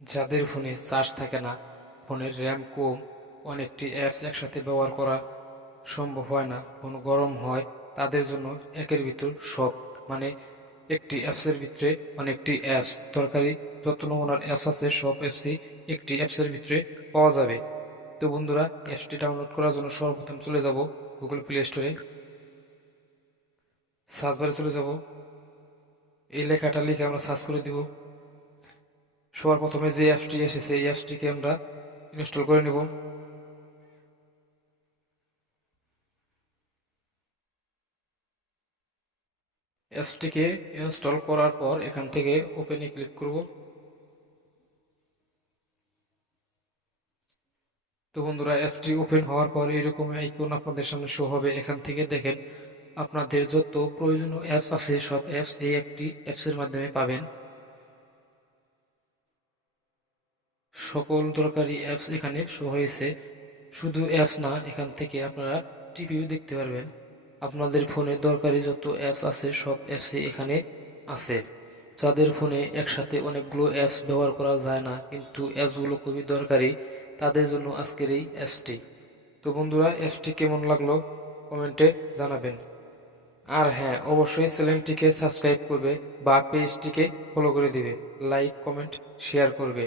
যাদের ফোনে চার্জ থাকে না, ফোনের র্যাম কম, অনেকটি অ্যাপস একসাথে ব্যবহার করা সম্ভব হয় না, ফোন গরম হয়, তাদের জন্য একের ভিতর সব, মানে একটি অ্যাপসের ভিতরে অনেকটি অ্যাপস দরকারি, যত নমুনার অ্যাপস আছে সব অ্যাপসই একটি অ্যাপসের ভিতরে পাওয়া যাবে। তো বন্ধুরা, অ্যাপসটি ডাউনলোড করার জন্য সর্বপ্রথম চলে যাব গুগল প্লে স্টোরে। সার্চ বারে চলে যাব, এই লেখাটা লিখে আমরা সার্চ করে দিব। সবার প্রথমে যে অ্যাপসটি এসেছে এই অ্যাপসটিকে আমরা ইনস্টল করে নেব। অ্যাপসটিকে ইনস্টল করার পর এখান থেকে ওপেনে ক্লিক করব। তো বন্ধুরা, অ্যাপসটি ওপেন হওয়ার পর এরকম আইকন আপনাদের সামনে শো হবে। এখান থেকে দেখেন আপনাদের যত প্রয়োজনীয় অ্যাপস আছে সব অ্যাপস এই একটি অ্যাপসের মাধ্যমে পাবেন। সকল দরকারি অ্যাপস এখানে শো হয়েছে। শুধু অ্যাপস না, এখান থেকে আপনারা টিভিও দেখতে পারবেন। আপনাদের ফোনে দরকারি যত অ্যাপস আছে সব অ্যাপসই এখানে আছে। যাদের ফোনে একসাথে অনেকগুলো অ্যাপস ব্যবহার করা যায় না কিন্তু অ্যাপসগুলো খুবই দরকারি, তাদের জন্য আজকের এই অ্যাপসটি। তো বন্ধুরা, অ্যাপসটি কেমন লাগলো কমেন্টে জানাবেন। আর হ্যাঁ, অবশ্যই চ্যানেলটিকে সাবস্ক্রাইব করবে বা পেজটিকে ফলো করে দিবে, লাইক কমেন্ট শেয়ার করবে।